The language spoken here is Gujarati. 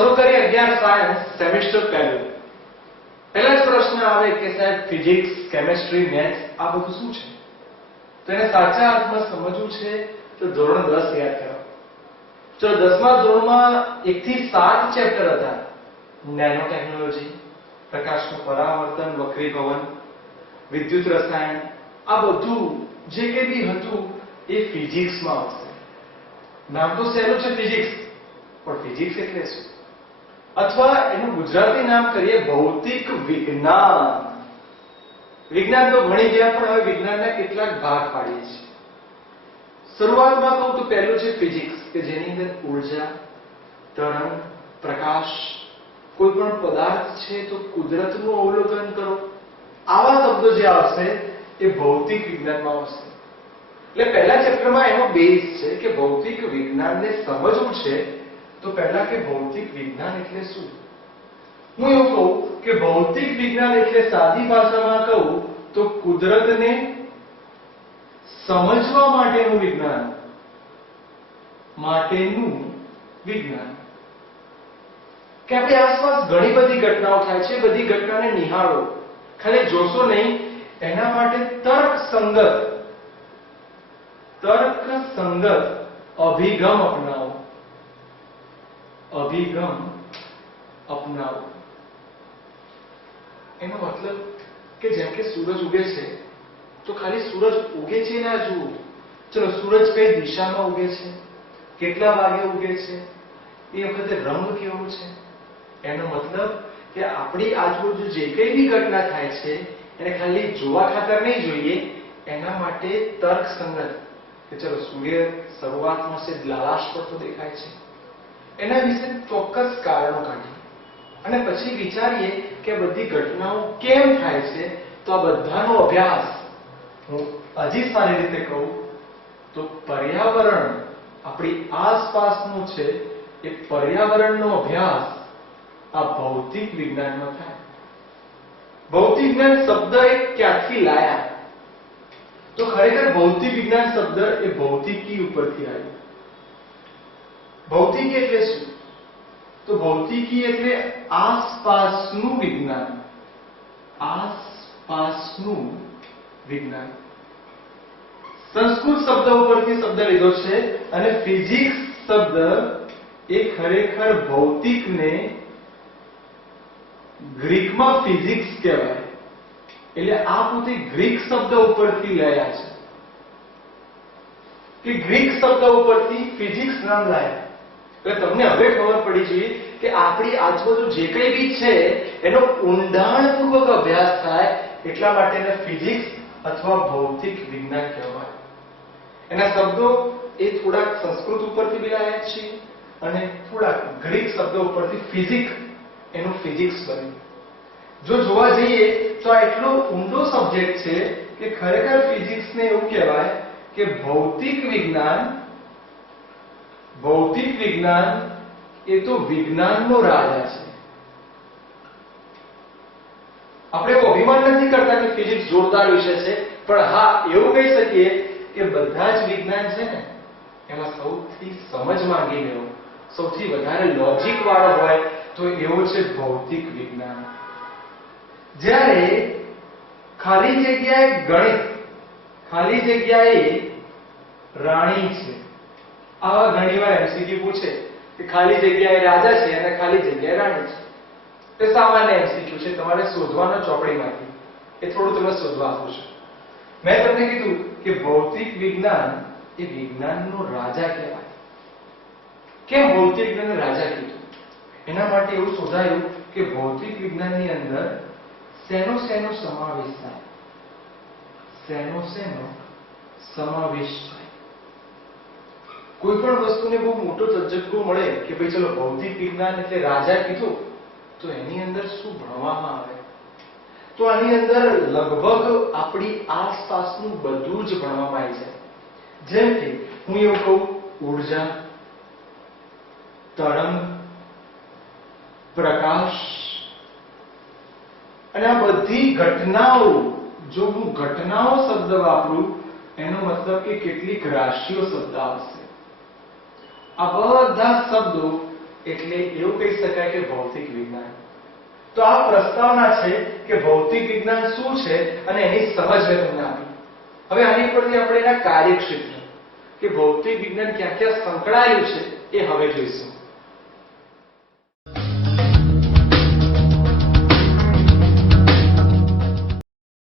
શરૂ કરીએ 11 સાયન્સ સેમેસ્ટર પહેલું. પહેલા જ પ્રશ્ન આવે કે સાહેબ ફિઝિક્સ, કેમેસ્ટ્રી, મેથ્સ આ બધું શું છે? તો એને સાચા અર્થમાં સમજવું છે તો ધોરણ 10 યાદ કરો. ચલો 10મા ધોરણમાં 1 થી 7 ચેપ્ટર હતા. નેનો ટેકનોલોજી, પ્રકાશનું પરાવર્તન, વક્રીભવન, વિદ્યુત રસાયણ, આ બધું જે કંઈ બી હતું એ ફિઝિક્સમાં આવશે. નામ તો સહેલું છે ફિઝિક્સ, પણ ફિઝિક્સ એટલે શું? અથવા એનું ગુજરાતી નામ કરીએ ભૌતિક વિજ્ઞાન. વિજ્ઞાન તો ભણી ગયા, પણ હવે વિજ્ઞાનના કેટલાક ભાગ પાડીએ છીએ. શરૂઆતમાં કહું તો પહેલું છે ફિઝિક્સ, કે જેની અંદર ઉર્જા, તરંગ, પ્રકાશ, કોઈ પણ પદાર્થ છે તો કુદરતનું અવલોકન કરો, આવા શબ્દો જે આવશે એ ભૌતિક વિજ્ઞાનમાં આવશે. એટલે પહેલા ચેપ્ટરમાં એનો બેઝ છે કે ભૌતિક વિજ્ઞાનને સમજવું છે તો પહેલા કે ભૌતિક વિજ્ઞાન એટલે શું? હું એવું કહું કે ભૌતિક વિજ્ઞાન એટલે સાદી ભાષામાં કહું તો કુદરતને સમજવા માટેનું વિજ્ઞાન. કે આપણી આસપાસ ઘણી બધી ઘટનાઓ થાય છે, બધી ઘટનાને નિહાળો, ખાલી જોશો નહીં, એના માટે તર્કસંગત અભિગમ અપનાવો. એનો મતલબ કે જેમ કે સૂરજ ઉગે છે તો ખાલી સૂરજ ઉગે છે ના જુઓ. ચલો સૂરજ કઈ દિશામાં ઉગે છે, કેટલા વાગે ઉગે છે, એ વખતે રંગ કેવો છે, એનો મતલબ કે આપણી આજુબાજુ જે કંઈ બી ઘટના થાય છે એને ખાલી જોવા ખાતર નહીં જોઈએ, એના માટે તર્કસંગત કે ચલો સૂર્ય શરૂઆતમાં છે લાલાશ પડતો દેખાય છે, એના વિશે ચોક્કસ કારણો કાઢીએ અને પછી વિચારીએ કે બધી ઘટનાઓ કેમ થાય છે. તો આ બધાનો અભ્યાસ હું હજી સારી રીતે કહું તો પર્યાવરણ, આપણી આસપાસનું છે એ પર્યાવરણનો અભ્યાસ આ ભૌતિક વિજ્ઞાનમાં થાય. ભૌતિક વિજ્ઞાન શબ્દ એ ક્યાંથી લાયા? તો ખરેખર ભૌતિક વિજ્ઞાન શબ્દ એ ભૌતિકી ઉપરથી આવ્યો. ભૌતિકી એટલે શું? તો ભૌતિકી એટલે આસપાસનું વિજ્ઞાન. સંસ્કૃત શબ્દ ઉપરથી શબ્દ લીધો છે અને ફિઝિક્સ શબ્દ એ ખરેખર ભૌતિકને ગ્રીકમાં ફિઝિક્સ કહેવાય. એટલે આ પોતે ગ્રીક શબ્દ ઉપરથી લાયા છે, કે ગ્રીક શબ્દ ઉપરથી ફિઝિક્સ નામ લાયા. એટલે તમને હવે ખબર પડી જોઈએ કે આપણી આજુબાજુ જે કંઈ બી છે એનો ઊંડાણપૂર્વક અભ્યાસ થાય, એટલા માટે એને ફિઝિક્સ અથવા ભૌતિક વિજ્ઞાન કહેવાય. એના શબ્દો એ થોડાક સંસ્કૃત ઉપરથી બી લાયા છે અને થોડાક ગ્રીક શબ્દો ઉપરથી ફિઝિક્સ, એનું ફિઝિક્સ બન્યું. જો જોવા જઈએ તો આ એટલો ઊંડો સબ્જેક્ટ છે કે ખરેખર ફિઝિક્સને એવું કહેવાય કે ભૌતિક વિજ્ઞાન એ તો વિજ્ઞાનનો રાજા છે. આપણે એવું અભિમાન નથી કરતા કે ફિઝિક્સ જોરદાર વિષય છે, પણ હા એવું કહી શકીએ કે બધા જ વિજ્ઞાન છે ને એમાં સૌથી સમજ માંગી લેવો, સૌથી વધારે લોજિક વાળો હોય તો એવો છે ભૌતિક વિજ્ઞાન. જ્યારે ખાલી જગ્યાએ ગણિત, ખાલી જગ્યાએ રાણી છે, આવા ઘણીવાર એમસીક્યુ પૂછે કે ખાલી જગ્યાએ રાજા છે અને ખાલી જગ્યાએ રાણી છે. તે સામાન્ય એમસીક્યુ છે, તમારે શોધવાનો ચોપડીમાંથી. એ થોડું તમે શોધવા આપું છું. મેં તમને કીધું કે ભૌતિક વિજ્ઞાન એ વિજ્ઞાનનો રાજા કહેવાય. કેમ ભૌતિક વિજ્ઞાનને રાજા કીધું? એના માટે એવું શોધાયું કે ભૌતિક વિજ્ઞાનની અંદર શેનો સમાવેશ થાય? શેનો સમાવેશ થાય? કોઈ પણ વસ્તુને બહુ મોટો તજજ્ઞો મળે કે ભાઈ ચલો ભૌતિક વિજ્ઞાન એટલે રાજા કીધું, તો એની અંદર શું ભણવામાં આવે? તો આની અંદર લગભગ આપણી આસપાસનું બધું જ ભણવામાં આવી જાય. જેમ કે હું એવું કહું, ઉર્જા, તરંગ, પ્રકાશ અને આ બધી ઘટનાઓ. જો હું ઘટનાઓ શબ્દ વાપરું એનો મતલબ કે કેટલીક રાશિઓ શબ્દ આવશે. આ બધા શબ્દો એટલે એવું કહી શકાય કે ભૌતિક વિજ્ઞાન. તો આ પ્રસ્તાવના છે કે ભૌતિક વિજ્ઞાન શું છે અને એની સમજ મેં તમને આપી. હવે આની પરથી આપણે એના કાર્યક્ષેત્ર કે ભૌતિક વિજ્ઞાન ક્યાં ક્યાં સંકળાયેલું છે એ હવે જોઈશું.